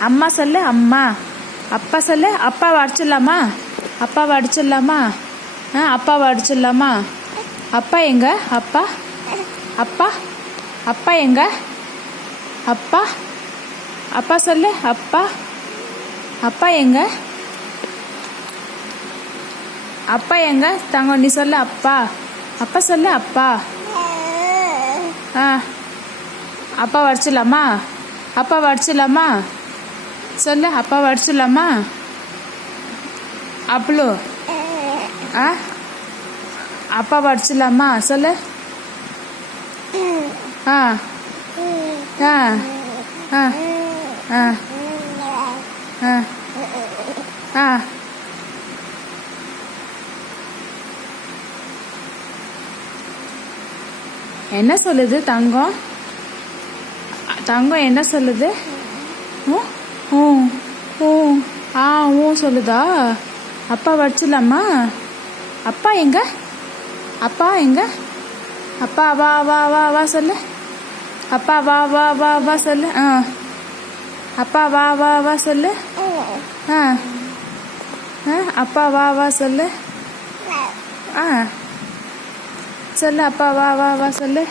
அம்மா சொல்லு அம்மா. அப்பா சொல்லு. அப்பாவை அடிச்சிடலாமா? அப்பாவை அடிச்சிடலாமா? அப்பாவை அடிச்சிடலாமா? அப்பா எங்க? அப்பா அப்பா அப்பா எங்க? அப்பா அப்பா சொல்லு. அப்பா அப்பா எங்க? அப்பா எங்க? தங்கம் நீ சொல்லு. அப்பா அப்பா சொல்லு. அப்பா அப்பா அடிச்சிடலாமா? அப்பாவை அடிச்சிடலாமா? சொல்லு. அப்பாவை அடிச்சிடலாமா? அப்ளு அப்பாவை அடிச்சிடலாமா? சொல்லு. ஆ ஆ ஆ ஆ ஆ ஆ என்ன சொல்லுது தங்கம்? தங்கம் என்ன சொல்லுது? ஊ ஊ ஆ ஊ சொல்லுதா? அப்பா வடிச்சிடலாமா? அப்பா எங்க? அப்பா எங்க? அப்பா வா வா வா வா சொல்லு. அப்பா வா வா வா வா சொல்லு. அப்பா வா வா வா சொல்லு. அப்பா வா வா சொல்லு. சொல்லு. அப்பா வா வா வா சொல்லு.